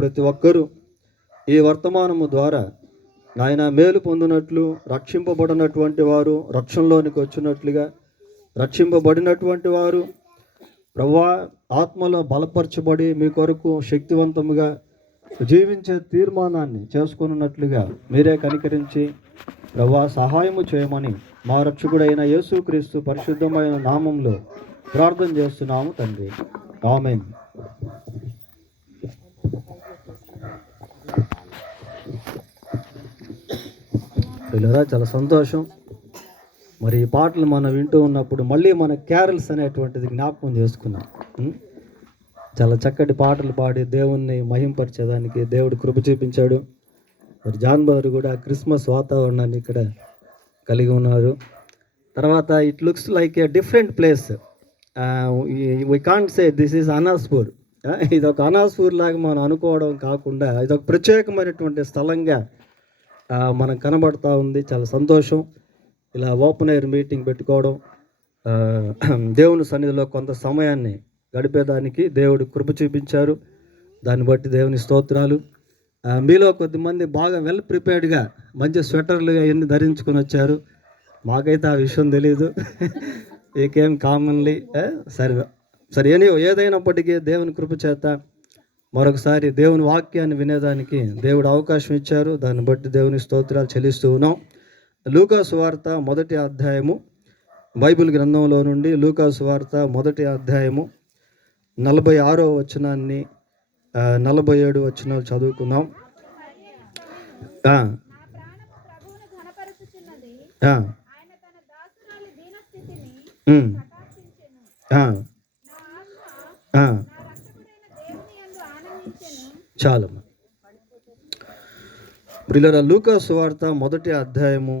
ప్రతి ఒక్కరూ ఈ వర్తమానము ద్వారా నాయన మేలు పొందినట్లు, రక్షింపబడినటువంటి వారు రక్షణలోనికి వచ్చినట్లుగా, రక్షింపబడినటువంటి వారు ప్రభువా ఆత్మలో బలపరచబడి మీ కొరకు శక్తివంతముగా జీవించే తీర్మానాన్ని చేసుకున్నట్లుగా మీరే కనికరించి ప్రభువా సహాయము చేయమని మా రక్షకుడైన యేసుక్రీస్తు పరిశుద్ధమైన నామంలో ప్రార్థన చేస్తున్నాము తండ్రి. ఆమేన్. పిల్లరా, చాలా సంతోషం. మరి ఈ పాటలు మనం వింటూ ఉన్నప్పుడు మళ్ళీ మన క్యారల్స్ అనేటువంటిది జ్ఞాపకం చేసుకున్నాం. చాలా చక్కటి పాటలు పాడి దేవుణ్ణి మహింపరిచేదానికి దేవుడు కృప చూపించాడు. మరి జాన్ బ్రదర్ కూడా క్రిస్మస్ వాతావరణాన్ని ఇక్కడ కలిగి ఉన్నారు. తర్వాత it looks like a different place. We can't say this is Anaspur. ఇది ఒక అనాస్పూర్ లాగా మనం అనుకోవడం కాకుండా ఇది ఒక ప్రత్యేకమైనటువంటి స్థలంగా మనం కనబడతా ఉంది. చాలా సంతోషం. ఇలా ఓపెన్ ఎయిర్ మీటింగ్ పెట్టుకోవడం, దేవుని సన్నిధిలో కొంత సమయాన్ని గడిపేదానికి దేవుడు కృప చూపించారు. దాన్ని బట్టి దేవుని స్తోత్రాలు. మీలో కొద్దిమంది బాగా వెల్ ప్రిపేర్డ్గా మంచి స్వెటర్లు అవన్నీ ధరించుకొని వచ్చారు. మాకైతే ఆ విషయం తెలీదు. ఏకేం కామన్లీ సరే ఏదైనప్పటికీ దేవుని కృప చేత మరొకసారి దేవుని వాక్యాన్ని వినేదానికి దేవుడు అవకాశం ఇచ్చారు. దాన్ని బట్టి దేవుని స్తోత్రాలు చెల్లిస్తూ ఉన్నాం. లూకా సువార్త 1వ అధ్యాయము, బైబిల్ గ్రంథంలో నుండి లూకా సువార్త 1వ అధ్యాయము 46వ వచనాన్ని 47 వచనాలు చదువుకుందాం. చాలా ప్రియులారా, లూకా సువార్త 1వ అధ్యాయము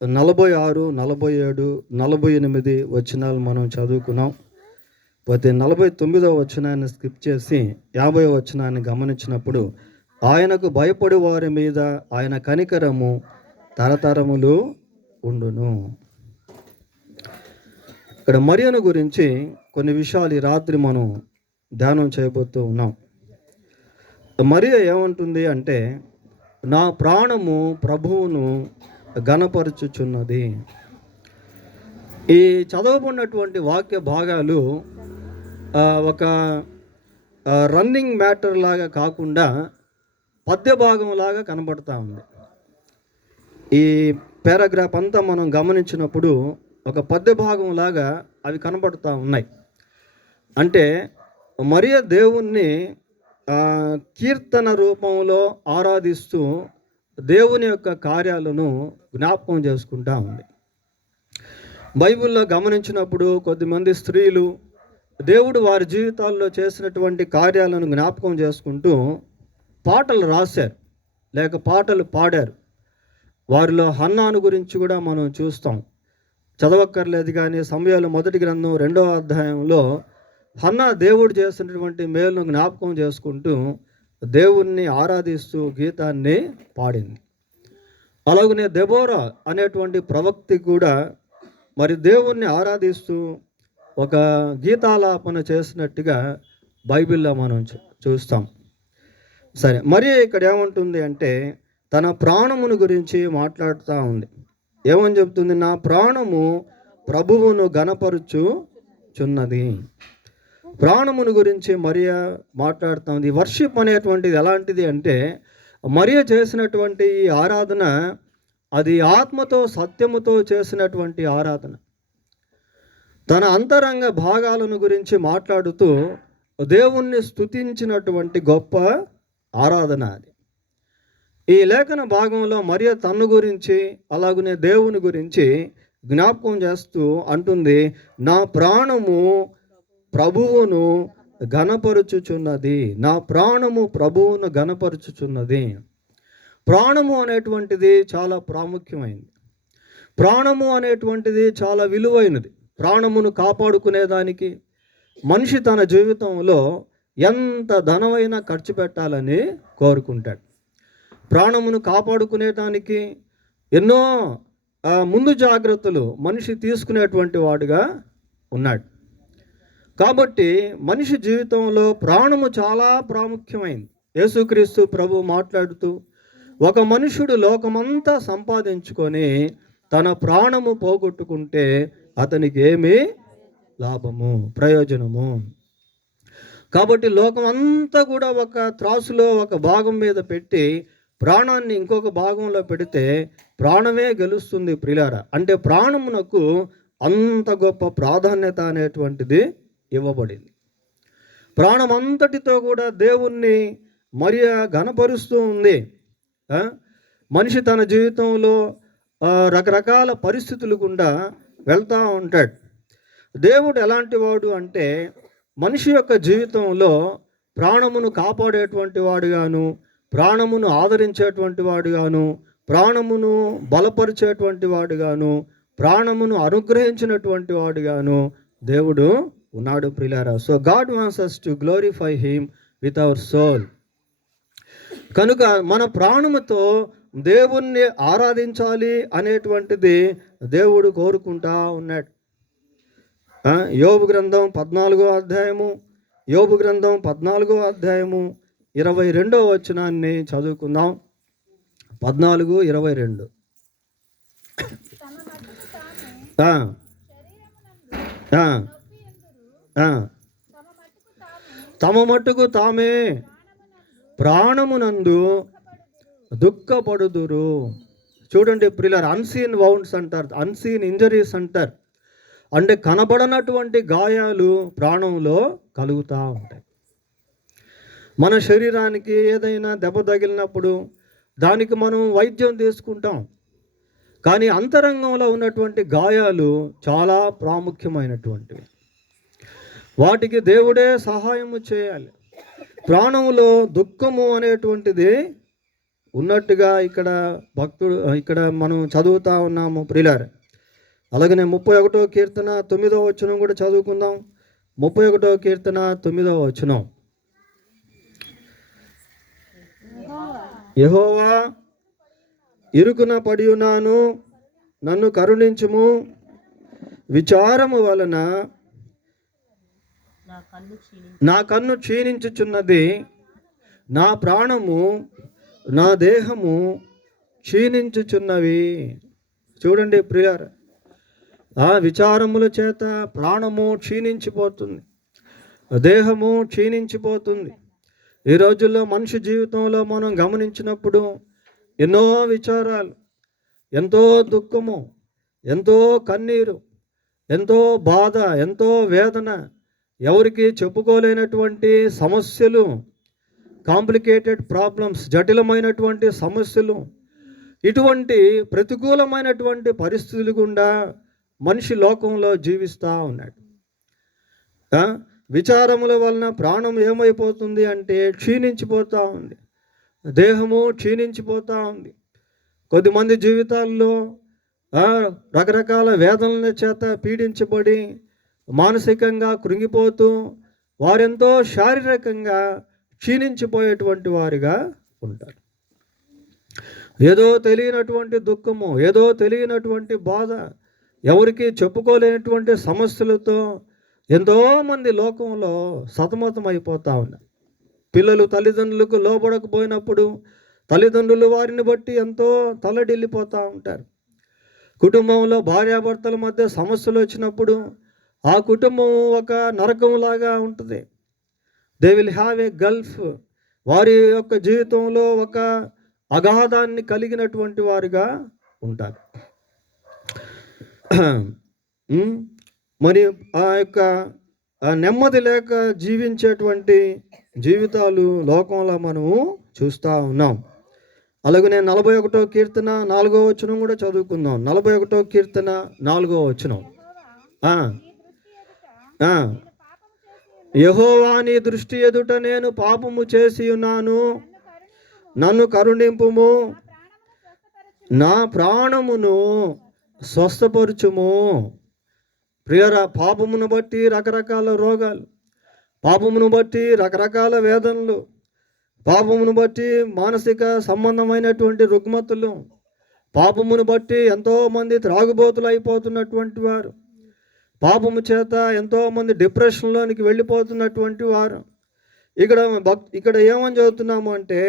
46, 47, 48 వచనాలు మనం చదువుకున్నాం. పోతే 49వ వచనాన్ని స్కిప్ చేసి 50వ వచనాన్ని గమనించినప్పుడు, ఆయనకు భయపడి వారి మీద ఆయన కనికరము తరతరములు ఉండును. ఇక్కడ మరియను గురించి కొన్ని విషయాలు ఈ రాత్రి మనం ధ్యానం చేయబోతూ ఉన్నాం. మరియ ఏమంటుంది అంటే, నా ప్రాణము ప్రభువును ఘనపరచుచున్నది. ఈ చదవబడినటువంటి వాక్య భాగాలు ఒక రన్నింగ్ మ్యాటర్ లాగా కాకుండా పద్య భాగం లాగా కనబడతా ఉంది. ఈ పారాగ్రాఫ్ అంతా మనం గమనించినప్పుడు ఒక పద్య భాగం లాగా అవి కనబడుతూ ఉన్నాయి. అంటే మరియ దేవుణ్ణి కీర్తన రూపంలో ఆరాధిస్తూ దేవుని యొక్క కార్యాలను జ్ఞాపకం చేసుకుంటా ఉంది. బైబిల్లో గమనించినప్పుడు కొద్దిమంది స్త్రీలు దేవుడు వారి జీవితాల్లో చేసినటువంటి కార్యాలను జ్ఞాపకం చేసుకుంటూ పాటలు రాశారు, లేక పాటలు పాడారు. వారిలో హన్నాను గురించి కూడా మనం చూస్తాం. చదవక్కర్లేదు కానీ సమూయేలు 1వ గ్రంథం 2వ అధ్యాయంలో హన్నా దేవుడు చేసినటువంటి మేలును జ్ఞాపకం చేసుకుంటూ దేవుణ్ణి ఆరాధిస్తూ గీతాన్ని పాడింది. అలాగనే దెబోరా అనేటువంటి ప్రవక్తి కూడా మరి దేవుణ్ణి ఆరాధిస్తూ ఒక గీతాలాపన చేసినట్టుగా బైబిల్లో మనం చూస్తాం. సరే, మరి ఇక్కడ ఏముంటుంది అంటే తన ప్రాణమును గురించి మాట్లాడుతూ ఉంది. ఏమని చెప్తుంది? నా ప్రాణము ప్రభువును ఘనపరుచుచున్నది. ప్రాణమును గురించి మరియా మాట్లాడుతుంది. వర్షిప్ అనేటువంటిది ఎలాంటిది అంటే, మరియ చేసినటువంటి ఈ ఆరాధన అది ఆత్మతో సత్యముతో చేసినటువంటి ఆరాధన. తన అంతరంగ భాగాలను గురించి మాట్లాడుతూ దేవుణ్ణి స్తుతించినటువంటి గొప్ప ఆరాధన అది. ఈ లేఖన భాగంలో మరియ తన గురించి అలాగనే దేవుని గురించి జ్ఞాపకం చేస్తూ అంటుంది, నా ప్రాణము ప్రభువును ఘనపరుచుచున్నది. నా ప్రాణము ప్రభువును ఘనపరుచుచున్నది. ప్రాణము అనేటువంటిది చాలా ప్రాముఖ్యమైనది. ప్రాణము అనేటువంటిది చాలా విలువైనది. ప్రాణమును కాపాడుకునేదానికి మనిషి తన జీవితంలో ఎంత ధనమైనా ఖర్చు పెట్టాలని కోరుకుంటాడు. ప్రాణమును కాపాడుకునేదానికి ఎన్నో ముందు జాగ్రత్తలు మనిషి తీసుకునేటువంటి వాడుగా ఉన్నాడు. కాబట్టి మనిషి జీవితంలో ప్రాణము చాలా ప్రాముఖ్యమైంది. యేసుక్రీస్తు ప్రభు మాట్లాడుతూ, ఒక మనుషుడు లోకమంతా సంపాదించుకొని తన ప్రాణము పోగొట్టుకుంటే అతనికి ఏమి లాభము, ప్రయోజనము? కాబట్టి లోకం అంతా కూడా ఒక త్రాసులో ఒక భాగం మీద పెట్టి ప్రాణాన్ని ఇంకొక భాగంలో పెడితే ప్రాణమే గెలుస్తుంది ప్రియులారా. అంటే ప్రాణమునకు అంత గొప్ప ప్రాధాన్యత అనేటువంటిది ఇవ్వబడింది. ప్రాణం అంతటితో కూడా దేవుణ్ణి మరి ఘనపరుస్తూ ఉంది. మనిషి తన జీవితంలో రకరకాల పరిస్థితులు గుండా వెళ్తూ ఉంటాడు. దేవుడు ఎలాంటి వాడు అంటే మనిషి యొక్క జీవితంలో ప్రాణమును కాపాడేటువంటి వాడుగాను, ప్రాణమును ఆదరించేటువంటి వాడుగాను, ప్రాణమును బలపరిచేటువంటి వాడుగాను, ప్రాణమును అనుగ్రహించినటువంటి వాడుగాను దేవుడు ఉన్నాడు ప్రియులారా. So God wants us to glorify him with our soul. కనుక మన ప్రాణముతో దేవుణ్ణి ఆరాధించాలి అనేటువంటిది దేవుడు కోరుకుంటా ఉన్నాడు. యోబు గ్రంథం 14వ అధ్యాయము, యోబు గ్రంథం 14వ అధ్యాయము 22వ వచనాన్ని చదువుకుందాం. 14:22. తమ మట్టుకు తామే ప్రాణమునందు దుఃఖపడుదురు. చూడండి ప్రియులారా, అన్సీన్ వౌండ్స్ అంటారు, అన్సీన్ ఇంజరీస్ అంటారు. అంటే కనబడనటువంటి గాయాలు ప్రాణంలో కలుగుతూ ఉంటాయి. మన శరీరానికి ఏదైనా దెబ్బ తగిలినప్పుడు దానికి మనం వైద్యం తీసుకుంటాం. కానీ అంతరంగంలో ఉన్నటువంటి గాయాలు చాలా ప్రాముఖ్యమైనటువంటివి. వాటికి దేవుడే సహాయము చేయాలి. ప్రాణంలో దుఃఖము అనేటువంటిది ఉన్నట్టుగా ఇక్కడ మనం చదువుతూ ఉన్నాము ప్రియులారా. అలాగనే 31వ కీర్తన 9వ వచనం కూడా చదువుకుందాం. 31వ కీర్తన 9వ వచనం. యెహోవా, ఇరుకున పడి ఉన్నాను, నన్ను కరుణించుము. విచారము వలన నా కన్ను క్షీణించుచున్నది, నా ప్రాణము నా దేహము క్షీణించుచున్నవి. చూడండి ప్రియార, ఆ విచారముల చేత ప్రాణము క్షీణించిపోతుంది, దేహము క్షీణించిపోతుంది. ఈ రోజుల్లో మనిషి జీవితంలో మనం గమనించినప్పుడు ఎన్నో విచారాలు, ఎంతో దుఃఖము, ఎంతో కన్నీరు, ఎంతో బాధ, ఎంతో వేదన, ఎవరికి చెప్పుకోలేనటువంటి సమస్యలు, కాంప్లికేటెడ్ ప్రాబ్లమ్స్, జటిలమైనటువంటి సమస్యలు, ఇటువంటి ప్రతికూలమైనటువంటి పరిస్థితులు గుండా మనిషి లోకంలో జీవిస్తూ ఉన్నాడు. విచారముల వలన ప్రాణం ఏమైపోతుంది అంటే క్షీణించిపోతూ ఉంది, దేహము క్షీణించిపోతూ ఉంది. కొద్దిమంది జీవితాల్లో రకరకాల వేదనల చేత పీడించబడి మానసికంగా కృంగిపోతూ వారెంతో శారీరకంగా క్షీణించిపోయేటువంటి వారిగా ఉంటారు. ఏదో తెలియనటువంటి దుఃఖము, ఏదో తెలియనటువంటి బాధ, ఎవరికి చెప్పుకోలేనటువంటి సమస్యలతో ఎంతోమంది లోకంలో సతమతమైపోతూ ఉన్నారు. పిల్లలు తల్లిదండ్రులకు లోబడకపోయినప్పుడు తల్లిదండ్రులు వారిని బట్టి ఎంతో తల్లడిల్లిపోతూ ఉంటారు. కుటుంబంలో భార్యాభర్తల మధ్య సమస్యలు వచ్చినప్పుడు ఆ కుటుంబం ఒక నరకంలాగా ఉంటుంది. They will have a Gulf. వారి యొక్క జీవితంలో ఒక అగాధాన్ని కలిగినటువంటి వారుగా ఉంటారు. మరి ఆ యొక్క నెమ్మది లేక జీవించేటువంటి జీవితాలు లోకంలో మనము చూస్తూ ఉన్నాం. అలాగనే 41వ కీర్తన 4వ వచనం కూడా చదువుకుందాం. 41వ కీర్తన 4వ వచనం. యెహోవా, నీ దృష్టి ఎదుట నేను పాపము చేసి ఉన్నాను, నన్ను కరుణింపుము, నా ప్రాణమును స్వస్థపరచుము. ప్రియరా, పాపమును బట్టి రకరకాల రోగాలు, పాపమును బట్టి రకరకాల వేదనలు, పాపమును బట్టి మానసిక సంబంధమైనటువంటి రుగ్మతులు, పాపమును బట్టి ఎంతోమంది త్రాగుబోతులు అయిపోతున్నటువంటి వారు, పాపము చేత ఎంతోమంది డిప్రెషన్లోనికి వెళ్ళిపోతున్నటువంటి వారు, ఇక్కడ ఏమని చదువుతున్నాము అంటే,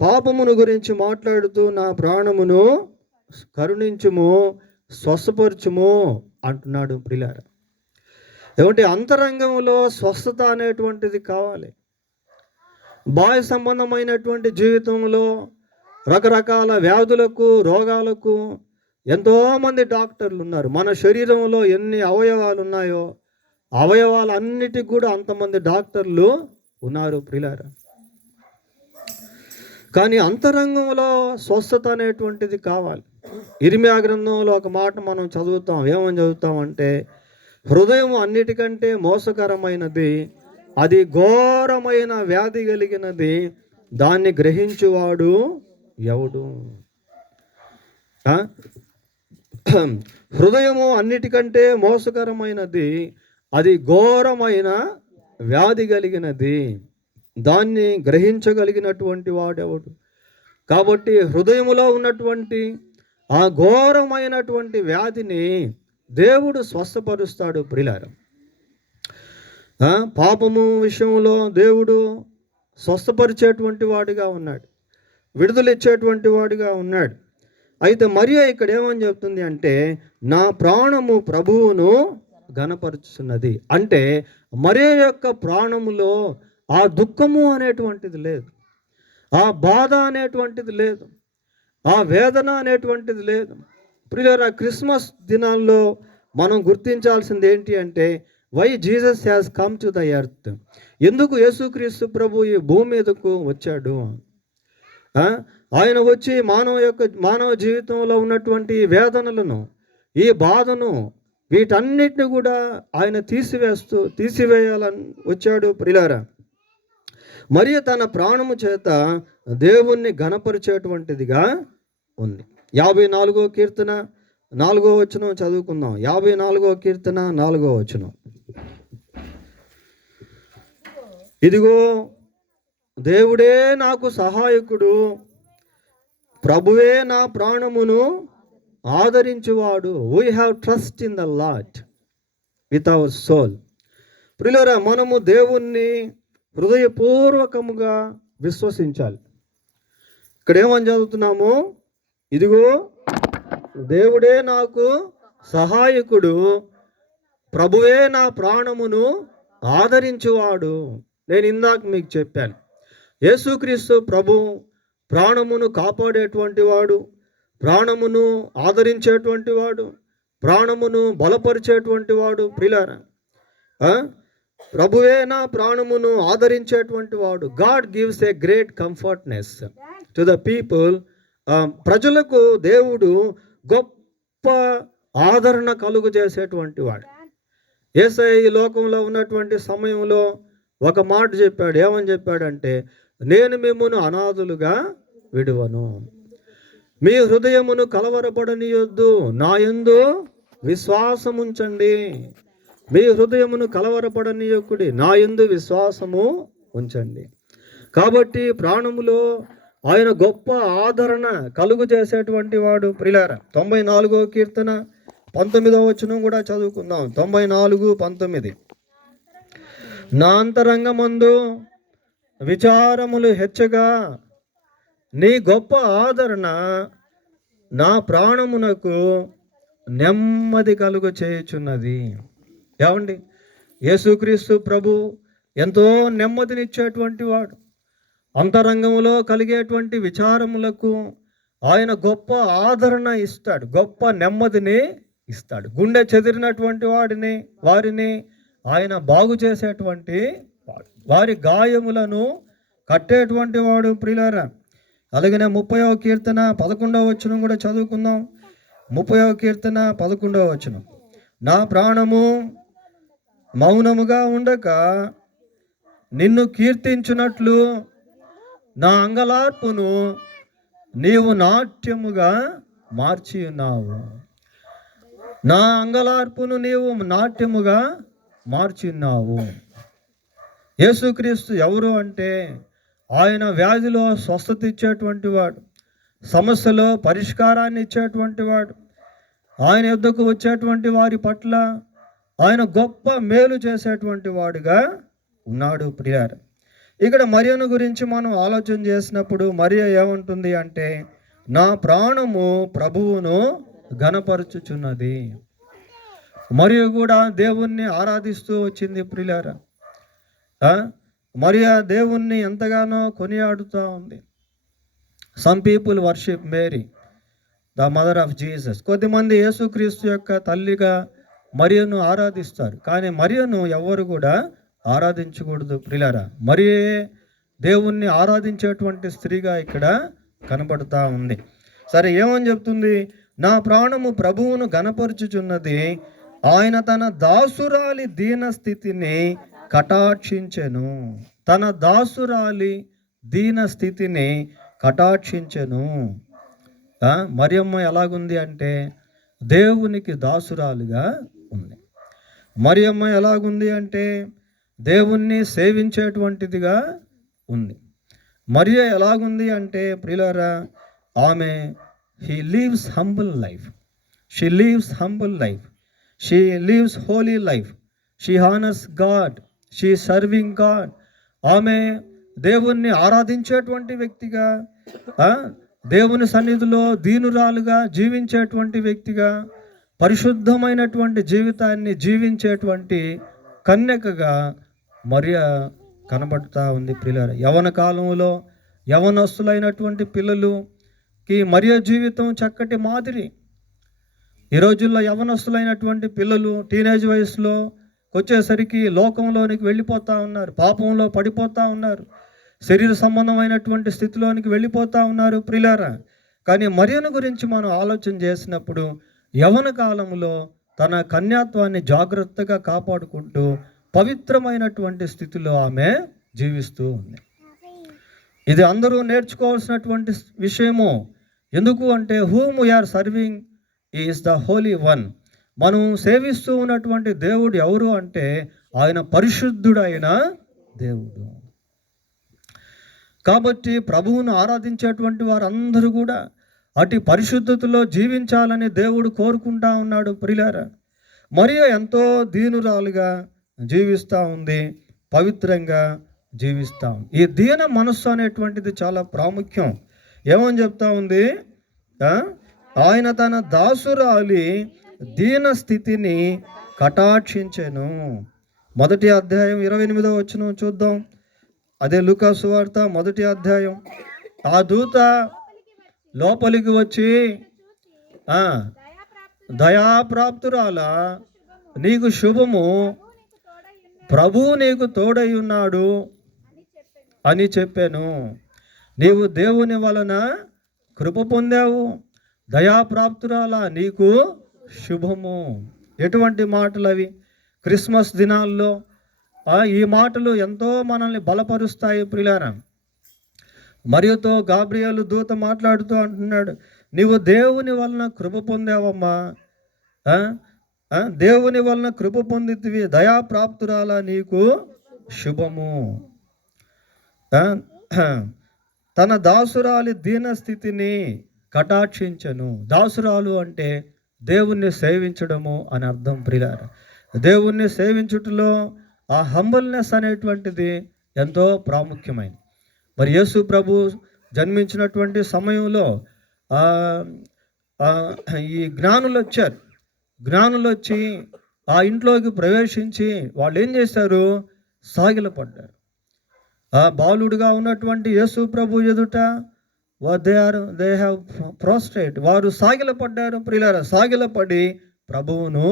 పాపమును గురించి మాట్లాడుతూ నా ప్రాణమును కరుణించుము, స్వస్థపరచుము అంటున్నాడు ప్రియులారా. ఏమంటే అంతరంగంలో స్వస్థత అనేటువంటిది కావాలి. బాహ్య సంబంధమైనటువంటి జీవితంలో రకరకాల వ్యాధులకు, రోగాలకు ఎంతోమంది డాక్టర్లు ఉన్నారు. మన శరీరంలో ఎన్ని అవయవాలు ఉన్నాయో అవయవాలన్నిటికి కూడా అంతమంది డాక్టర్లు ఉన్నారు ప్రియులారా. కానీ అంతరంగంలో స్వస్థత అనేటువంటిది కావాలి. ఇర్మియా గ్రంథంలో ఒక మాట మనం చదువుతాం. ఏమని చదువుతామంటే, హృదయం అన్నిటికంటే మోసకరమైనది, అది ఘోరమైన వ్యాధి కలిగినది, దాన్ని గ్రహించువాడు ఎవడు? హృదయము అన్నిటికంటే మోసకరమైనది, అది ఘోరమైన వ్యాధి కలిగినది, దాన్ని గ్రహించగలిగినటువంటి వాడెవడు? కాబట్టి హృదయములో ఉన్నటువంటి ఆ ఘోరమైనటువంటి వ్యాధిని దేవుడు స్వస్థపరుస్తాడు ప్రియులారా. పాపము విషయంలో దేవుడు స్వస్థపరిచేటువంటి వాడిగా ఉన్నాడు, విడుదలిచ్చేటువంటి వాడిగా ఉన్నాడు. అయితే మరియ ఇక్కడ ఏమని చెప్తుంది అంటే, నా ప్రాణము ప్రభువును ఘనపరుచున్నది. అంటే మరియ యొక్క ప్రాణములో ఆ దుఃఖము అనేటువంటిది లేదు, ఆ బాధ అనేటువంటిది లేదు, ఆ వేదన అనేటువంటిది లేదు. ప్రియులారా, క్రిస్మస్ దినాల్లో మనం గుర్తించాల్సింది ఏంటి అంటే, why Jesus has come to the earth. ఎందుకు యేసుక్రీస్తు ప్రభు ఈ భూమి మీదకు వచ్చాడు? ఆయన వచ్చి మానవ జీవితంలో ఉన్నటువంటి వేదనలను, ఈ బాధను, వీటన్నిటిని కూడా ఆయన తీసివేయాలని వచ్చాడు ప్రియులారా. మరియు తన ప్రాణము చేత దేవుణ్ణి ఘనపరిచేటువంటిదిగా ఉంది. 54వ కీర్తన 4వ వచనం చదువుకుందాం. 54వ కీర్తన 4వ వచనం. ఇదిగో దేవుడే నాకు సహాయకుడు, ప్రభువే నా ప్రాణమును ఆదరించువాడు. We have trust in the lord with our soul. ప్రియులారా, మనము దేవుణ్ణి హృదయపూర్వకముగా విశ్వసించాలి. ఇక్కడ ఏమని చదువుతున్నాము? ఇదిగో దేవుడే నాకు సహాయకుడు, ప్రభువే నా ప్రాణమును ఆదరించువాడు. నేను ఇందాక మీకు చెప్పాను, యేసుక్రీస్తు ప్రభు ప్రాణమును కాపాడేటువంటి వాడు, ప్రాణమును ఆదరించేటువంటి వాడు, ప్రాణమును బలపరిచేటువంటి వాడు. ప్రియులారా, ప్రభువే నా ప్రాణమును ఆదరించేటువంటి వాడు. God gives a great comfortness to the people. ప్రజలకు దేవుడు గొప్ప ఆదరణ కలుగు చేసేటువంటి వాడు. యేసయ్య ఈ లోకంలో ఉన్నటువంటి సమయంలో ఒక మాట చెప్పాడు. ఏమని చెప్పాడంటే, నేను మిమ్మును అనాథులుగా విడువను, మీ హృదయమును కలవరపడనియొద్దు, నా యందు విశ్వాసముంచండి. మీ హృదయమును కలవరపడనీయకుడి, నా యందు విశ్వాసము ఉంచండి. కాబట్టి ప్రాణములో ఆయన గొప్ప ఆదరణ కలుగు చేసేటువంటి వాడు ప్రియులారా. 94వ కీర్తన 19వ వచనం కూడా చదువుకుందాం. 94:19. నా అంతరంగమందు విచారములు హెచ్చగా, నీ గొప్ప ఆదరణ నా ప్రాణమునకు నెమ్మది కలుగు చేయుచున్నది. ఏమండి, యేసుక్రీస్తు ప్రభు ఎంతో నెమ్మదినిచ్చేటువంటి వాడు. అంతరంగంలో కలిగేటువంటి విచారములకు ఆయన గొప్ప ఆదరణ ఇస్తాడు, గొప్ప నెమ్మదిని ఇస్తాడు. గుండె చెదిరినటువంటి వారిని ఆయన బాగు చేసేటువంటి వాడు, వారి గాయములను కట్టేటువంటి వాడు ప్రియులారా. అలాగనే 30వ కీర్తన 11వ వచనం కూడా చదువుకుందాం. 30వ కీర్తన 11వ వచనం. నా ప్రాణము మౌనముగా ఉండక నిన్ను కీర్తించున్నట్లు నా అంగలార్పును నీవు నాట్యముగా మార్చి ఉన్నావు. నా అంగలార్పును నీవు నాట్యముగా మార్చి ఉన్నావు. యేసుక్రీస్తు ఎవరు అంటే, ఆయన వ్యాధిలో స్వస్థత ఇచ్చేటువంటి వాడు, సమస్యలో పరిష్కారాన్ని ఇచ్చేటువంటి వాడు. ఆయన యొద్దకు వచ్చేటువంటి వారి పట్ల ఆయన గొప్ప మేలు చేసేటువంటి వాడుగా ఉన్నాడు ప్రియారా. ఇక్కడ మరియను గురించి మనం ఆలోచన చేసినప్పుడు మరియ ఏమంటుంది అంటే, నా ప్రాణము ప్రభువును ఘనపరచుచున్నది. మరియు కూడా దేవుణ్ణి ఆరాధిస్తూ వచ్చింది ప్రియులారా. మరియ దేవుణ్ణి ఎంతగానో కొనియాడుతూ ఉంది. Some people worship Mary the mother of Jesus. కొద్దిమంది యేసుక్రీస్తు యొక్క తల్లిగా మరియను ఆరాధిస్తారు. కానీ మరియను ఎవరు కూడా ఆరాధించకూడదు ప్రియులారా. మరియే దేవుణ్ణి ఆరాధించేటువంటి స్త్రీగా ఇక్కడ కనబడుతూ ఉంది. సరే, ఏమని చెప్తుంది? నా ప్రాణము ప్రభువును ఘనపరచుచున్నది, ఆయన తన దాసురాలి దీన స్థితిని కటాక్షించెను. తన దాసురాలి దీన స్థితిని కటాక్షించెను. మరియమ్మ ఎలాగుంది అంటే దేవునికి దాసురాలుగా ఉంది. మరియమ్మ ఎలాగుంది అంటే దేవుణ్ణి సేవించేటువంటిదిగా ఉంది. మరియ ఎలాగుంది అంటే ప్రియులారా, ఆమె he leaves humble life, she leaves humble life, she leaves Holi life, she honours God, she serving God. ఆమె దేవుణ్ణి ఆరాధించేటువంటి వ్యక్తిగా, దేవుని సన్నిధిలో దీనురాలుగా జీవించేటువంటి వ్యక్తిగా, పరిశుద్ధమైనటువంటి జీవితాన్ని జీవించేటువంటి కన్యకగా మరియ కనబడుతూ ఉంది ప్రియులారా. యవన కాలంలో యవనస్తులైనటువంటి పిల్లలుకి మరియ జీవితం చక్కటి మాదిరి. ఈ రోజుల్లో యవనస్తులైనటువంటి పిల్లలు టీనేజ్ వయసులో వచ్చేసరికి లోకంలోనికి వెళ్ళిపోతూ ఉన్నారు, పాపంలో పడిపోతూ ఉన్నారు, శరీర సంబంధమైనటువంటి స్థితిలోనికి వెళ్ళిపోతూ ఉన్నారు ప్రియులారా. కానీ మరియను గురించి మనం ఆలోచన చేసినప్పుడు యవన కాలంలో తన కన్యాత్వాన్ని జాగ్రత్తగా కాపాడుకుంటూ పవిత్రమైనటువంటి స్థితిలో ఆమె జీవిస్తూ ఉంది. ఇది అందరూ నేర్చుకోవాల్సినటువంటి విషయము. ఎందుకు అంటే whom we are serving is the holy one. మనం సేవిస్తూ ఉన్నటువంటి దేవుడు ఎవరు అంటే ఆయన పరిశుద్ధుడైన దేవుడు. కాబట్టి ప్రభువును ఆరాధించేటువంటి వారందరూ కూడా అటు పరిశుద్ధతలో జీవించాలని దేవుడు కోరుకుంటా ఉన్నాడు ప్రియులారా. మరియు ఎంతో దీనురాలుగా జీవిస్తూ ఉంది, పవిత్రంగా జీవిస్తాం. ఈ దీన మనస్సు అనేటువంటిది చాలా ప్రాముఖ్యం. ఏమని చెప్తా ఉంది? ఆయన తన దాసురాలి దీన స్థితిని కటాక్షించెను. 1వ అధ్యాయం 28వ వచనం చూద్దాం. అదే లూకా సువార్త 1వ అధ్యాయం. ఆ దూత లోపలికి వచ్చి, దయాప్రాప్తురాలా నీకు శుభము, ప్రభువు నీకు తోడై ఉన్నాడు అని చెప్పాను. నీవు దేవుని వలన కృప పొందావు, దయాప్రాప్తురాలా నీకు శుభము. ఎటువంటి మాటలు అవి! క్రిస్మస్ దినాల్లో ఈ మాటలు ఎంతో మనల్ని బలపరుస్తాయి ప్రియులారా. మరియుతో గాబ్రియేలు దూత మాట్లాడుతూ అంటున్నాడు, నీవు దేవుని వలన కృప పొందావమ్మా, దేవుని వలన కృప పొందితివి, దయాప్రాప్తురాలా నీకు శుభము. తన దాసురాలి దీన స్థితిని కటాక్షించను. దాసురాలు అంటే దేవుణ్ణి సేవించడము అని అర్థం ప్రియులారా. దేవుణ్ణి సేవించుటలో ఆ హంబల్నెస్ అనేటువంటిది ఎంతో ప్రాముఖ్యమైనది. మరి యేసు ప్రభు జన్మించినటువంటి సమయంలో ఈ జ్ఞానులు వచ్చారు. జ్ఞానులు వచ్చి ఆ ఇంట్లోకి ప్రవేశించి వాళ్ళు ఏం చేశారు? సాగిలపడ్డారు. బాలుడుగా ఉన్నటువంటి యేసు ప్రభు ఎదుట దే హ్యావ్ ప్రోస్ట్రేట్, వారు సాగిలపడ్డారు ప్రియులారా. సాగిలపడి ప్రభువును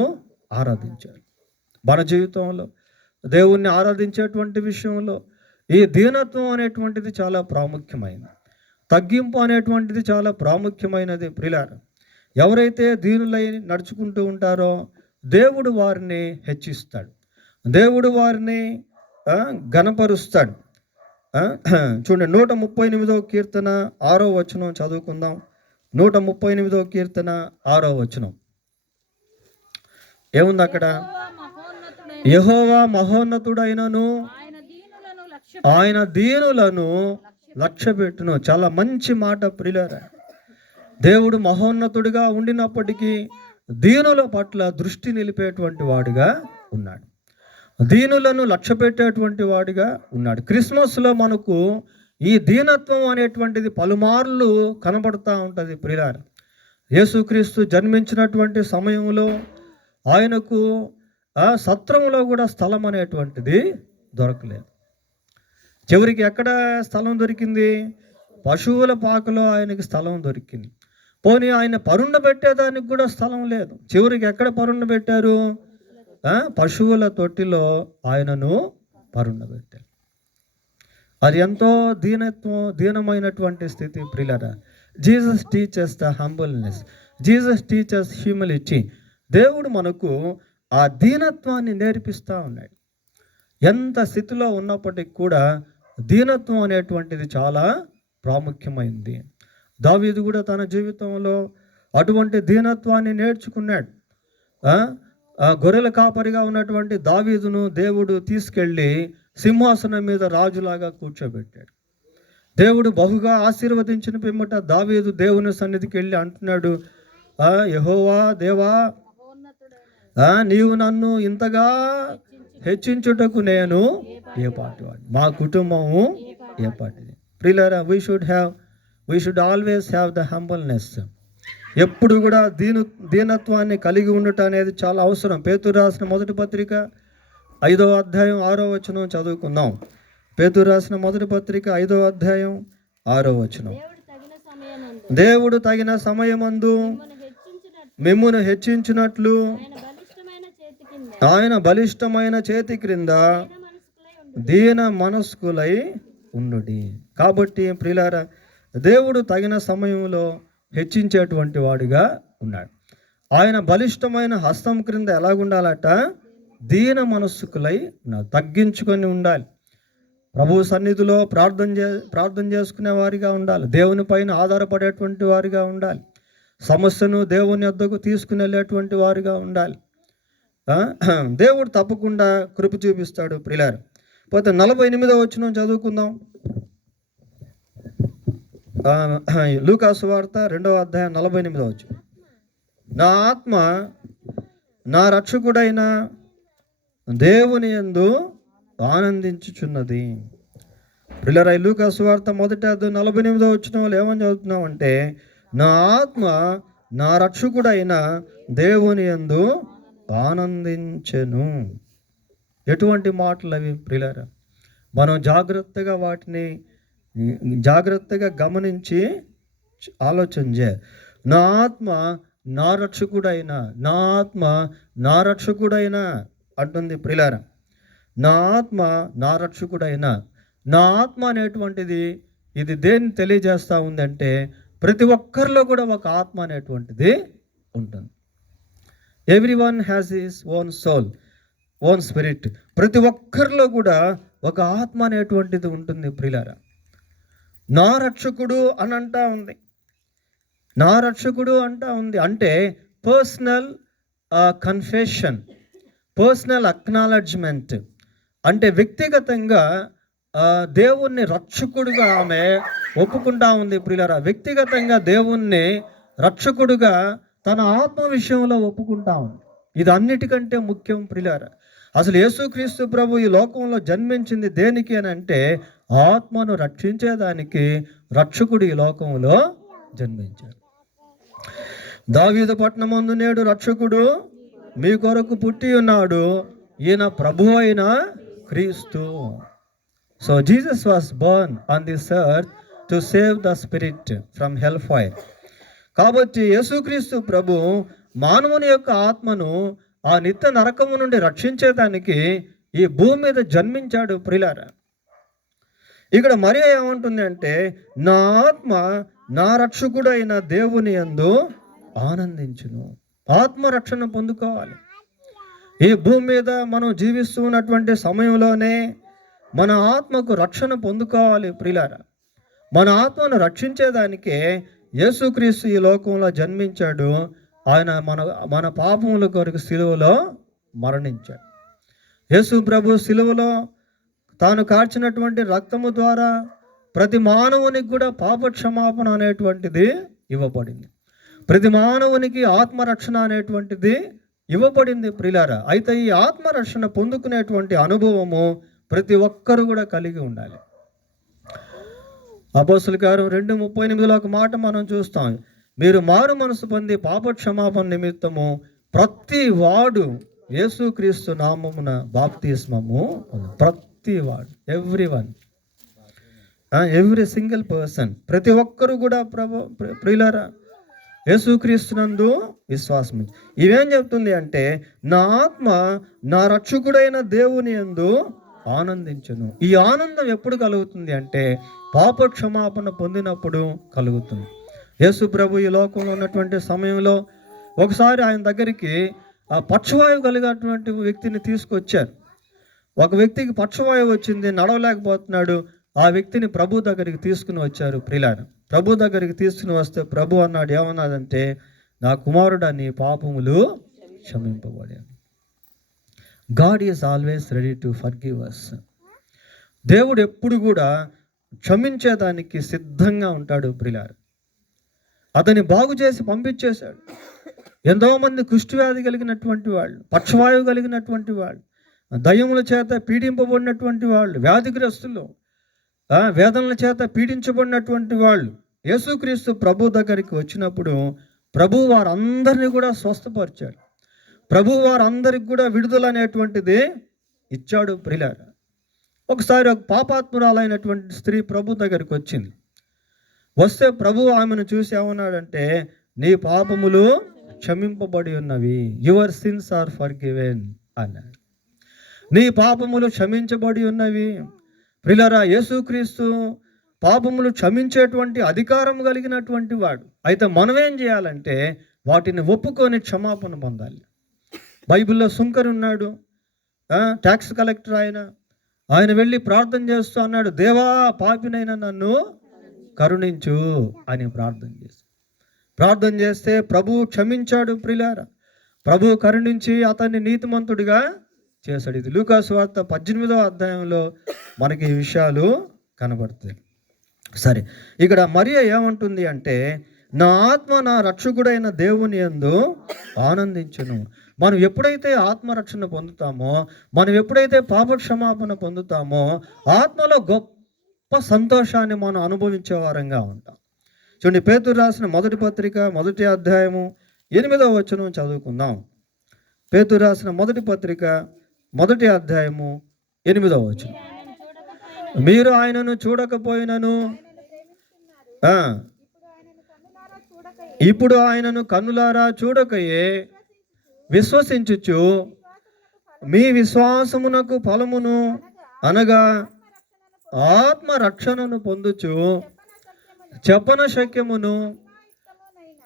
ఆరాధించారు. మన జీవితంలో దేవుణ్ణి ఆరాధించేటువంటి విషయంలో ఈ దీనత్వం అనేటువంటిది చాలా ప్రాముఖ్యమైనది. తగ్గింపు అనేటువంటిది చాలా ప్రాముఖ్యమైనది ప్రియులారా. ఎవరైతే దీనులై నడుచుకుంటూ ఉంటారో దేవుడు వారిని హెచ్చిస్తాడు, దేవుడు వారిని ఘనపరుస్తాడు. చూడండి, 138వ కీర్తన 6వ వచనం చదువుకుందాం. 138వ కీర్తన 6వ వచనం ఏముంది అక్కడ? యెహోవా మహోన్నతుడైనను ఆయన దీనులను లక్ష్యపెట్టును. చాలా మంచి మాట ప్రియులారా. దేవుడు మహోన్నతుడిగా ఉండినప్పటికీ దీనుల పట్ల దృష్టి నిలిపేటువంటి వాడిగా ఉన్నాడు. దీనులను లక్ష్యపెట్టేటువంటి వాడిగా ఉన్నాడు. క్రిస్మస్లో మనకు ఈ దీనత్వం అనేటువంటిది పలుమార్లు కనబడుతూ ఉంటుంది ప్రియులారా. యేసుక్రీస్తు జన్మించినటువంటి సమయంలో ఆయనకు సత్రంలో కూడా స్థలం అనేటువంటిది దొరకలేదు. చివరికి ఎక్కడ స్థలం దొరికింది? పశువుల పాకలో ఆయనకి స్థలం దొరికింది. పోనీ ఆయన పరుండబెట్టేదానికి కూడా స్థలం లేదు. చివరికి ఎక్కడ పరుండబెట్టారు? పశువుల తొట్టిలో ఆయనను పరుండబెట్టారు. అది ఎంతో దీనమైనటువంటి స్థితి ప్రియులారా. Jesus teachers the humbleness, Jesus teachers humility. దేవుడు మనకు ఆ దీనత్వాన్ని నేర్పిస్తూ ఉన్నాడు. ఎంత స్థితిలో ఉన్నప్పటికీ కూడా దీనత్వం అనేటువంటిది చాలా ప్రాముఖ్యమైంది. దావీదు కూడా తన జీవితంలో అటువంటి దీనత్వాన్ని నేర్చుకున్నాడు. గొర్రెల కాపరిగా ఉన్నటువంటి దావీదును దేవుడు తీసుకెళ్ళి సింహాసనం మీద రాజులాగా కూర్చోబెట్టాడు. దేవుడు బహుగా ఆశీర్వదించిన పిమ్మట దావీదు దేవుని సన్నిధికి వెళ్ళి అంటున్నాడు, యెహోవా దేవా, నీవు నన్ను ఇంతగా హెచ్చించుటకు నేను ఏ పాటివాడు, మా కుటుంబము ఏ పాటిది. ప్రియులారా, we should always have the humbleness. ఎప్పుడు కూడా దీనత్వాన్ని కలిగి ఉండటం అనేది చాలా అవసరం. పేతురు రాసిన మొదటి పత్రిక 5వ అధ్యాయం 6వ వచనం చదువుకుందాం. పేతురు రాసిన మొదటి పత్రిక 5వ అధ్యాయం 6వ వచనం. దేవుడు తగిన సమయమందు మిమ్మును హెచ్చించినట్లు ఆయన బలిష్టమైన చేతి క్రింద దీన మనస్కులై ఉండుడి. కాబట్టి ప్రియులారా, దేవుడు తగిన సమయంలో హెచ్చించేటువంటి వాడిగా ఉన్నాడు. ఆయన బలిష్టమైన హస్తం క్రింద ఎలాగుండాలట? దీన మనస్కులై ఉన్నారు, తగ్గించుకొని ఉండాలి. ప్రభు సన్నిధిలో ప్రార్థన చేసుకునే వారిగా ఉండాలి. దేవుని పైన ఆధారపడేటువంటి వారిగా ఉండాలి. సమస్యను దేవుని వద్దకు తీసుకుని వెళ్ళేటువంటి వారిగా ఉండాలి. దేవుడు తప్పకుండా కృప చూపిస్తాడు ప్రియులారా. పోతే 48వ వచనం చదువుకుందాం. లూకాసు వార్త 2వ అధ్యాయం 48వ వచనం. నా ఆత్మ నా రక్షకుడైన దేవుని యందు ఆనందించుచున్నది. ప్రియులారా, లూకాసు వార్త 1వ అధ్యాయం 48వ వచనంలో ఏమని చదువుతున్నామంటే, నా ఆత్మ నా రక్షకుడైన దేవుని యందు ఆనందించెను. ఎటువంటి మాటలు అవి ప్రియులారా? మనం జాగ్రత్తగా గమనించి ఆలోచన చేయాలి. నా ఆత్మ నా రక్షకుడైన అంటుంది ప్రియులారా. నా ఆత్మ నా రక్షకుడైన. నా ఆత్మ అనేటువంటిది ఇది దేన్ని తెలియజేస్తూ ఉందంటే, ప్రతి ఒక్కరిలో కూడా ఒక ఆత్మ అనేటువంటిది ఉంటుంది. Everyone has his own soul, own spirit. ప్రతి ఒక్కరిలో కూడా ఒక ఆత్మ అనేటువంటిది ఉంటుంది ప్రియులారా. నా రక్షకుడు అని అంటా ఉంది. నా రక్షకుడు అంటా ఉంది అంటే పర్సనల్ కన్ఫెషన్, పర్సనల్ అక్నాలెడ్జ్మెంట్. అంటే వ్యక్తిగతంగా దేవుణ్ణి రక్షకుడుగా ఆమె ఒప్పుకుంటా ఉంది ప్రియులారా. వ్యక్తిగతంగా దేవుణ్ణి రక్షకుడుగా తన ఆత్మ విషయంలో ఒప్పుకుంటా ఉంది. ఇది అన్నిటికంటే ముఖ్యం ప్రియులారా. అసలు యేసుక్రీస్తు ప్రభు ఈ లోకంలో జన్మించింది దేనికి అని అంటే, ఆత్మను రక్షించేదానికి రక్షకుడు ఈ లోకంలో జన్మించాడు. దావీదు పట్టణమందు నేడు రక్షకుడు మీ కొరకు పుట్టి ఉన్నాడు, ఈయన ప్రభు అయిన క్రీస్తు. So Jesus was Born on this earth to save the spirit from hell fire. కాబట్టి యేసుక్రీస్తు ప్రభు మానవుని యొక్క ఆత్మను ఆ నిత్య నరకము నుండి రక్షించేదానికి ఈ భూమి మీద జన్మించాడు ప్రియులారా. ఇక్కడ మరియ ఏమంటుంది అంటే, నా ఆత్మ నా రక్షకుడైన దేవుని యందు ఆనందించును. ఆత్మరక్షణ పొందుకోవాలి. ఈ భూమి మీద మనం జీవిస్తూ ఉన్నటువంటి సమయంలోనే మన ఆత్మకు రక్షణ పొందుకోవాలి ప్రియులారా. మన ఆత్మను రక్షించేదానికే యేసుక్రీస్తు ఈ లోకంలో జన్మించాడు. ఆయన మన పాపముల కొరకు సిలువలో మరణించాడు. యేసు ప్రభు సిలువలో తాను కార్చినటువంటి రక్తము ద్వారా ప్రతి మానవునికి కూడా పాపక్షమాపణ అనేటువంటిది ఇవ్వబడింది. ప్రతి మానవునికి ఆత్మరక్షణ అనేటువంటిది ఇవ్వబడింది ప్రియులారా. అయితే ఈ ఆత్మరక్షణ పొందుకునేటువంటి అనుభవము ప్రతి ఒక్కరు కూడా కలిగి ఉండాలి. అపోస్తలుల కార్యం 2:38 ఒక మాట మనం చూస్తాం. మీరు మారు మనసు పొంది పాప క్షమాపణ నిమిత్తము ప్రతి వాడు యేసుక్రీస్తు నామమున బాప్తిస్మము, ప్రతి వాడు, ఎవ్రీ సింగిల్ పర్సన్, ప్రతి ఒక్కరు కూడా ప్రియులారా యేసుక్రీస్తునందు విశ్వాసం. ఇవేం చెప్తుంది అంటే, నా ఆత్మ నా రక్షకుడైన దేవుని యందు ఆనందించును. ఈ ఆనందం ఎప్పుడు కలుగుతుంది అంటే పాప క్షమాపణ పొందినప్పుడు కలుగుతుంది. యేసు ప్రభు ఈ లోకంలో ఉన్నటువంటి సమయంలో ఒకసారి ఆయన దగ్గరికి ఆ పక్షవాయువు కలిగినటువంటి వ్యక్తిని తీసుకొచ్చారు. ఒక వ్యక్తికి పక్షవాయువు వచ్చింది, నడవలేకపోతున్నాడు. ఆ వ్యక్తిని ప్రభు దగ్గరికి తీసుకుని వచ్చారు ప్రియులారా. ప్రభు దగ్గరికి తీసుకుని వస్తే ప్రభు అన్నాడు, ఏమన్నాడంటే, నా కుమారుడా నీ పాపములు క్షమింపబడాను. God is always ready to forgive us. దేవుడు ఎప్పుడు కూడా క్షమించేదానికి సిద్ధంగా ఉంటాడు ప్రియులారా. అతన్ని బాగు చేసి పంపించేశాడు. ఎంతోమంది కుష్ఠవ్యాధి కలిగినటువంటి వాళ్ళు, పక్షవాయువు కలిగినటువంటి వాళ్ళు, దయ్యముల చేత పీడింపబడినటువంటి వాళ్ళు, వ్యాధిగ్రస్తులు, వేదనల చేత పీడించబడినటువంటి వాళ్ళు యేసుక్రీస్తు ప్రభు దగ్గరికి వచ్చినప్పుడు ప్రభు వారందరినీ కూడా స్వస్థపరిచాడు. ప్రభు వారందరికి కూడా విడుదల అనేటువంటిది ఇచ్చాడు ప్రియులారా. ఒకసారి ఒక పాపాత్మురాలైనటువంటి స్త్రీ ప్రభు దగ్గరికి వచ్చింది. వస్తే ప్రభు ఆమెను చూసి ఏమన్నాడంటే, నీ పాపములు క్షమింపబడి ఉన్నవి, యువర్ సిన్స్ ఆర్ ఫర్గివెన్ అన్నాడు. నీ పాపములు క్షమించబడి ఉన్నవి. ప్రియులారా, యేసుక్రీస్తు పాపములు క్షమించేటువంటి అధికారం కలిగినటువంటి వాడు. అయితే మనం ఏం చేయాలంటే వాటిని ఒప్పుకొని క్షమాపణ పొందాలి. బైబిల్లో సుంకరు ఉన్నాడు, ట్యాక్స్ కలెక్టర్. ఆయన వెళ్ళి ప్రార్థన చేస్తూ అన్నాడు, దేవా పాపినైనా నన్ను కరుణించు అని ప్రార్థన చేస్తే ప్రభు క్షమించాడు ప్రియులారా. ప్రభు కరుణించి అతన్ని నీతిమంతుడిగా చేశాడు. ఇది లూకా సువార్త 18వ అధ్యాయంలో మనకి ఈ విషయాలు కనబడతాయి. సరే, ఇక్కడ మరియ ఏమంటుంది అంటే, నా ఆత్మ నా రక్షకుడైన దేవుని యందు ఆనందించును. మనం ఎప్పుడైతే ఆత్మరక్షణ పొందుతామో, మనం ఎప్పుడైతే పాప క్షమాపణ పొందుతామో, ఆత్మలో గొప్ప సంతోషాన్ని మనం అనుభవించే వారంగా ఉంటాం. చూడండి, పేతురు రాసిన మొదటి పత్రిక 1వ అధ్యాయము 8వ వచనం చదువుకుందాం. పేతురు రాసిన మొదటి పత్రిక 1వ అధ్యాయము 8వ వచనం. మీరు ఆయనను చూడకపోయినను ఇప్పుడు ఆయనను కన్నులారా చూడకయే విశ్వసించుచు మీ విశ్వాసమునకు ఫలమును అనగా ఆత్మ రక్షణను పొందుచు చెప్పన శక్యమును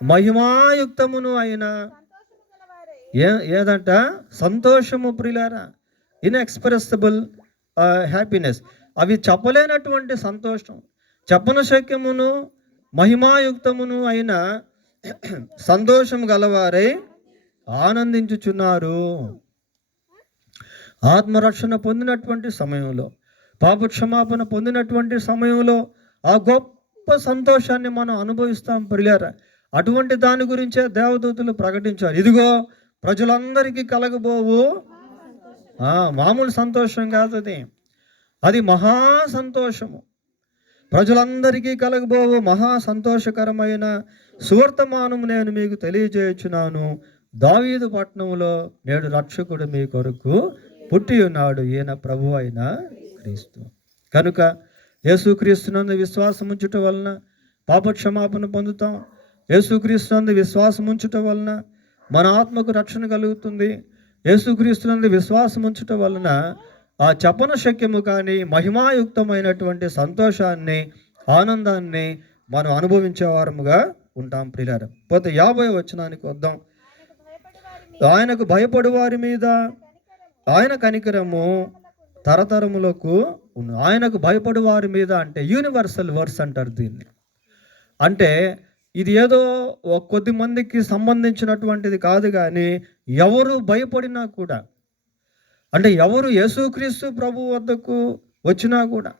మహిమాయుక్తమును అయిన ఏదంట సంతోషము ప్రియులారా, ఇన్ఎక్స్ప్రెసిబుల్ హ్యాపీనెస్. అవి చెప్పలేనటువంటి సంతోషం, చెప్పన శక్యమును మహిమాయుక్తమును అయిన సంతోషం గలవారై ఆనందించుచున్నారు. ఆత్మరక్షణ పొందినటువంటి సమయంలో, పాప క్షమాపణ పొందినటువంటి సమయంలో ఆ గొప్ప సంతోషాన్ని మనం అనుభవిస్తాం ప్రియులారా. అటువంటి దాని గురించే దేవదూతలు ప్రకటించారు. ఇదిగో ప్రజలందరికీ కలగబోవు మామూలు సంతోషం కాదు, అది మహా సంతోషము. ప్రజలందరికీ కలగబోవు మహా సంతోషకరమైన సువర్తమానము నేను మీకు తెలియజేయుచున్నాను. దావీదు పట్టణంలో నేడు రక్షకుడు మీ కొరకు పుట్టి ఉన్నాడు, ఈయన ప్రభు అయిన క్రీస్తు. కనుక యేసుక్రీస్తునందు విశ్వాసం ఉంచుట వలన పాపక్షమాపణ పొందుతాం. యేసుక్రీస్తునందు విశ్వాసం ఉంచుట వలన మన ఆత్మకు రక్షణ కలుగుతుంది. యేసుక్రీస్తునందు విశ్వాసం ఉంచుట వలన ఆ చెప్పన శక్యము కానీ మహిమాయుక్తమైనటువంటి సంతోషాన్ని, ఆనందాన్ని మనం అనుభవించే వారముగా ఉంటాం ప్రియులారా. పోతే 50వ వచనానికి వద్దాం. ఆయనకు భయపడు వారి మీద ఆయన కనికరము తరతరములకు ఉన్న. ఆయనకు భయపడు వారి మీద అంటే యూనివర్సల్ వర్స్ అంటారు దీన్ని. అంటే ఇది ఏదో కొద్ది మందికి సంబంధించినటువంటిది కాదు, కానీ ఎవరు భయపడినా కూడా, అంటే ఎవరు యేసుక్రీస్తు ప్రభు వద్దకు వచ్చినా కూడా,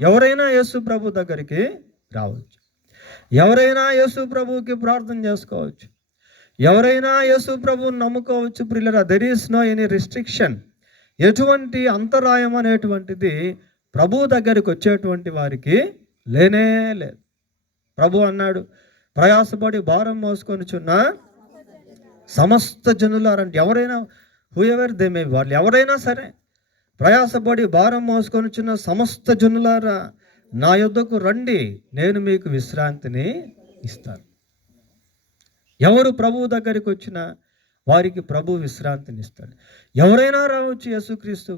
ఎవరైనా యేసు ప్రభు దగ్గరికి రావచ్చు, ఎవరైనా యేసు ప్రభువుకి ప్రార్థన చేసుకోవచ్చు, ఎవరైనా యేసు ప్రభువుని నమ్ముకోవచ్చు ప్రియులారా. There is no any restriction. ఎటువంటి అంతరాయం అనేటువంటిది ప్రభు దగ్గరికి వచ్చేటువంటి వారికి లేనే లేదు. ప్రభు అన్నాడు, ప్రయాసపడి భారం మోసుకొనిచున్న సమస్త జనులారంటే ఎవరైనా, హూఎవర్ దే మే, వాళ్ళు ఎవరైనా సరే, ప్రయాసపడి భారం మోసుకొనిచున్న సమస్త జనులారా నా యొద్దకు రండి, నేను మీకు విశ్రాంతిని ఇస్తాను. ఎవరు ప్రభువు దగ్గరికి వచ్చినా వారికి ప్రభు విశ్రాంతిని ఇస్తాడు. ఎవరైనా రావచ్చు యేసుక్రీస్తు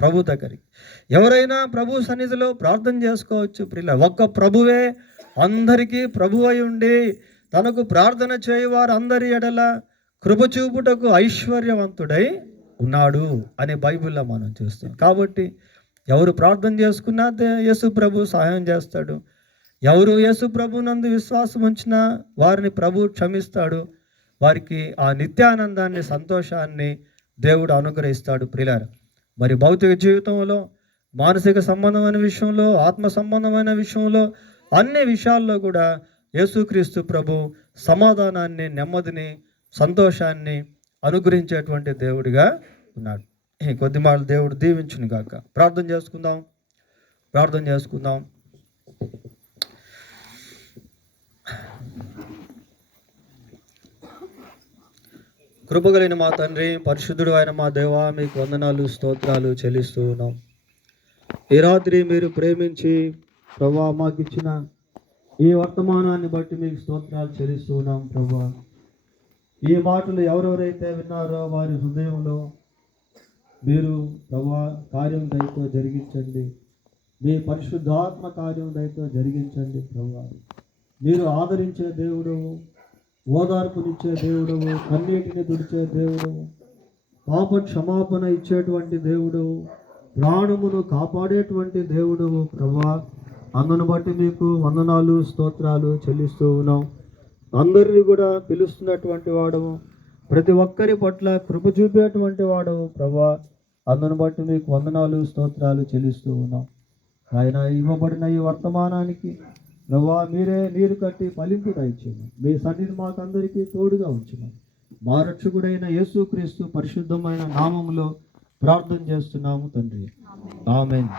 ప్రభు దగ్గరికి. ఎవరైనా ప్రభు సన్నిధిలో ప్రార్థన చేసుకోవచ్చు ప్రియుల. ఒక్క ప్రభువే అందరికీ ప్రభు అయి ఉండి తనకు ప్రార్థన చేయవారు అందరి ఎడల కృప చూపుటకు ఐశ్వర్యవంతుడై ఉన్నాడు అని బైబిల్లో మనం చూస్తాం. కాబట్టి ఎవరు ప్రార్థన చేసుకున్నా యేసు ప్రభు సహాయం చేస్తాడు. ఎవరు యేసు ప్రభు నందు విశ్వాసం ఉంచినా వారిని ప్రభు క్షమిస్తాడు. వారికి ఆ నిత్యానందాన్ని, సంతోషాన్ని దేవుడు అనుగ్రహిస్తాడు ప్రియులారా. మరి భౌతిక జీవితంలో, మానసిక సంబంధమైన విషయంలో, ఆత్మ సంబంధమైన విషయంలో, అన్ని విషయాల్లో కూడా యేసుక్రీస్తు ప్రభు సమాధానాన్ని, నెమ్మదిని, సంతోషాన్ని అనుగ్రహించేటువంటి దేవుడిగా ఉన్నాడు. ఈ కొద్ది మాటలు దేవుడు దీవించును గాక. ప్రార్థన చేసుకుందాం. కృపగలిగిన మా తండ్రి, పరిశుద్ధుడు అయిన మా దేవా, మీకు వందనాలు, స్తోత్రాలు చెల్లిస్తూ ఉన్నాం. ఈ రాత్రి మీరు ప్రేమించి ప్రభువా మాకు ఇచ్చిన ఈ వర్తమానాన్ని బట్టి మీకు స్తోత్రాలు చెల్లిస్తూ ఉన్నాం ప్రభువా. ఈ మాటలు ఎవరెవరైతే విన్నారో వారి హృదయంలో మీరు ప్రభువా కార్యం దయతో జరిగించండి. మీ పరిశుద్ధాత్మ కార్యం దయతో జరిగించండి ప్రభువా. మీరు ఆదరించే దేవుడు, ఓదార్పునిచ్చే దేవుడు, కన్నీటిని తుడిచే దేవుడు, పాప క్షమాపణ ఇచ్చేటువంటి దేవుడు, ప్రాణమును కాపాడేటువంటి దేవుడు ప్రభువా. అందును బట్టి మీకు వందనాలు, స్తోత్రాలు చెల్లిస్తూ ఉన్నాం. అందరినీ కూడా పిలుస్తున్నటువంటి వాడవు, ప్రతి ఒక్కరి పట్ల కృప చూపేటువంటి వాడవు ప్రభువా. అందును బట్టి మీకు వందనాలు, స్తోత్రాలు చెల్లిస్తూ ఉన్నాం. ఆయన ఇవ్వబడిన ఈ వర్తమానానికి ప్రభువా మీరే నీరు కట్టి ఫలింపు దయచేయండి. మీ సన్నిధి మాకందరికీ తోడుగా ఉంచమని మా రక్షకుడైన యేసుక్రీస్తు పరిశుద్ధమైన నామములో ప్రార్థన చేస్తున్నాము తండ్రి. ఆమేన్.